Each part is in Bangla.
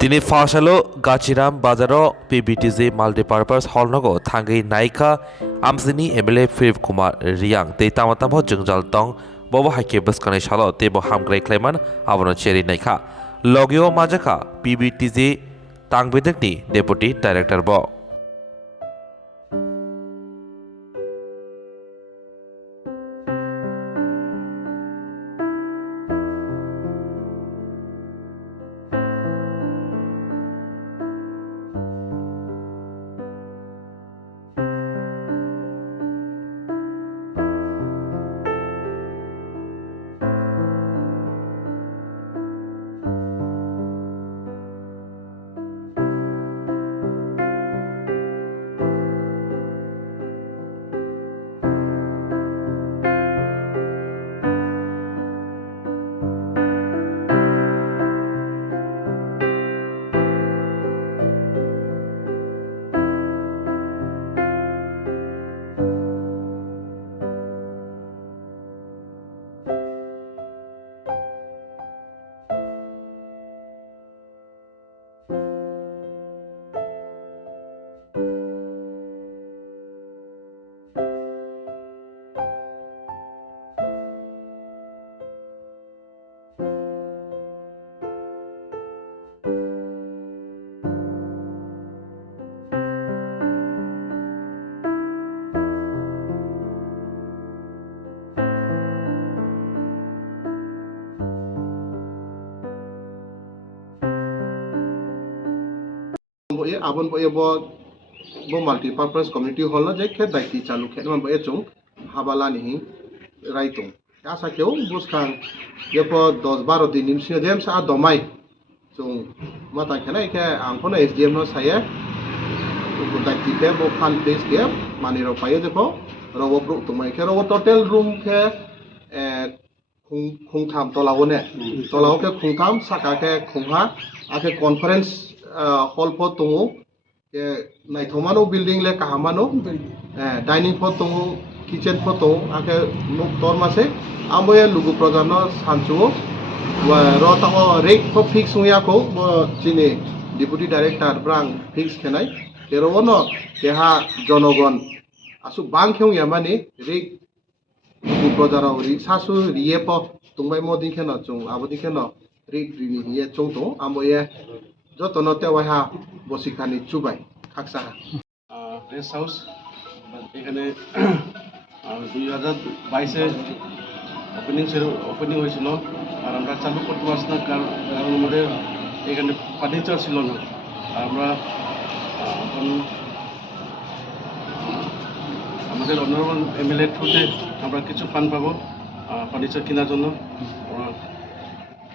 তিনি ফাঁসালো গাচিরাম বাজারও PVTG মাল্টিপারপাস হলনগো থাঙ্গি नायखा আমসিনি MLA फिलिप कुमार रियांग ते तामाताम जोंजाल दं बबो हाइके बसखानाय सालो तेबो हामग्राय क्लाइमान आबनो चेरि नायखा लगेओ माजाखा PVTG तांगबेदकनि डेपुटी डाइरेक्टर ब abon bo bo multipurpose community hall na je khe daiti chalu khe man bo chung habala ni raitung asa keu buskang je po 10-12 din nim sio jem sa domai chung mata khelai khe ang phono SDM no saye ko daiti khe bo fan place khe mani ro paye je po ro bo pro tumai khe ro total room khe khungtham tolawo ne tolawo khe khungtham saka khe khungha ake conference hall pho tongo ke naithomano building le kahamano dining pho tongo kitchen pho tongo ake nuk tormase amboye lugu projano sanchuo wa rotamo rek pho fix huya ko chini deputy director brang fix khenai terowono keha jonogon asu bang khyong yamani rek lugu projaro ri sasu riye pho tungbai modin kheno chung abodi kheno rek rini hiye chung to amboye jotono tewaha বসিখানি চুবাই খাকসা রেস্ট হাউস এখানে 2022-এ ওপেনিং হয়েছিল আর আমরা চালু করতে পারছি না কারণ আমাদের এখানে ফার্নিচার ছিল না আর আমরা এখন আমাদের অনারেবল MLA থ্রুতে আমরা কিছু ফান্ড পাবো ফার্নিচার কেনার জন্য আমরা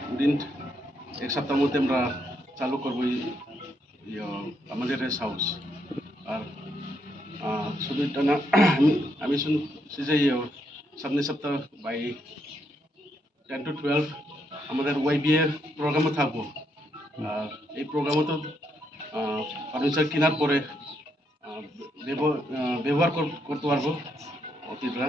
উইদিন এক সপ্তাহের মধ্যে আমরা চালু করবো আমাদের রেস্ট হাউস আর শুধু এটা না আমি শুনছি যে সামনের সপ্তাহ বাই 10 to 12 আমাদের YBA প্রোগ্রামে থাকবো আর এই প্রোগ্রামে তো ফার্নিচার কেনার পরে ব্যবহার করতে পারবো অতিথিরা